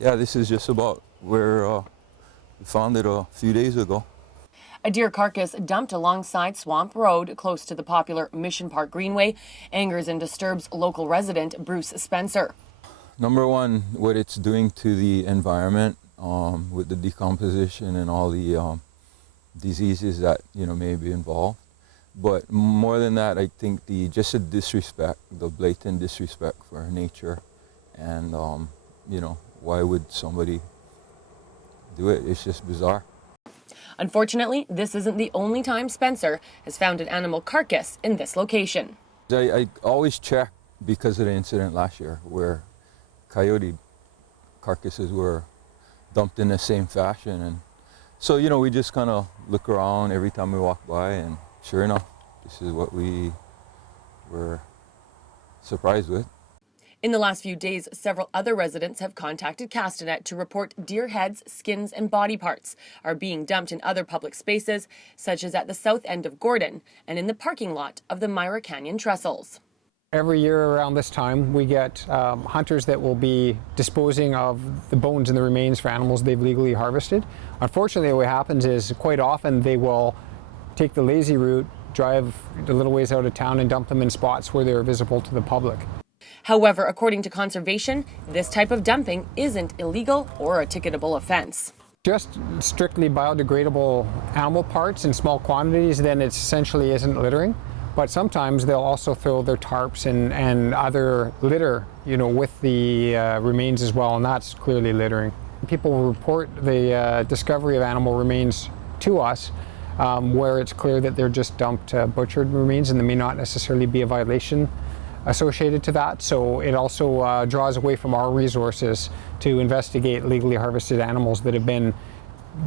Yeah, this is just about where we found it a few days ago. A deer carcass dumped alongside Swamp Road, close to the popular Mission Park Greenway, angers and disturbs local resident Bruce Spencer. Number one, what it's doing to the environment with the decomposition and all the diseases that may be involved. But more than that, I think just the disrespect, the blatant disrespect for nature, and why would somebody do it? It's just bizarre. Unfortunately, this isn't the only time Spencer has found an animal carcass in this location. I always check because of the incident last year where coyote carcasses were dumped in the same fashion, and so we just kind of look around every time we walk by, and sure enough, this is what we were surprised with. In the last few days, several other residents have contacted Castanet to report deer heads, skins, and body parts are being dumped in other public spaces, such as at the south end of Gordon and in the parking lot of the Myra Canyon Trestles. Every year around this time, we get hunters that will be disposing of the bones and the remains for animals they've legally harvested. Unfortunately, what happens is quite often they will take the lazy route, drive a little ways out of town and dump them in spots where they're visible to the public. However, according to conservation, this type of dumping isn't illegal or a ticketable offense. Just strictly biodegradable animal parts in small quantities, then it essentially isn't littering. But sometimes they'll also throw their tarps and other litter, with the remains as well, and that's clearly littering. People will report the discovery of animal remains to us where it's clear that they're just dumped butchered remains, and there may not necessarily be a violation associated to that. So it also draws away from our resources to investigate legally harvested animals that have been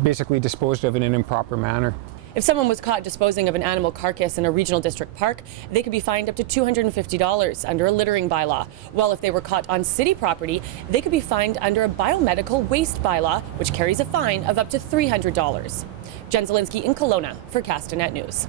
basically disposed of in an improper manner. If someone was caught disposing of an animal carcass in a regional district park, they could be fined up to $250 under a littering bylaw. While if they were caught on city property, they could be fined under a biomedical waste bylaw, which carries a fine of up to $300. Jen Zielinski in Kelowna for Castanet News.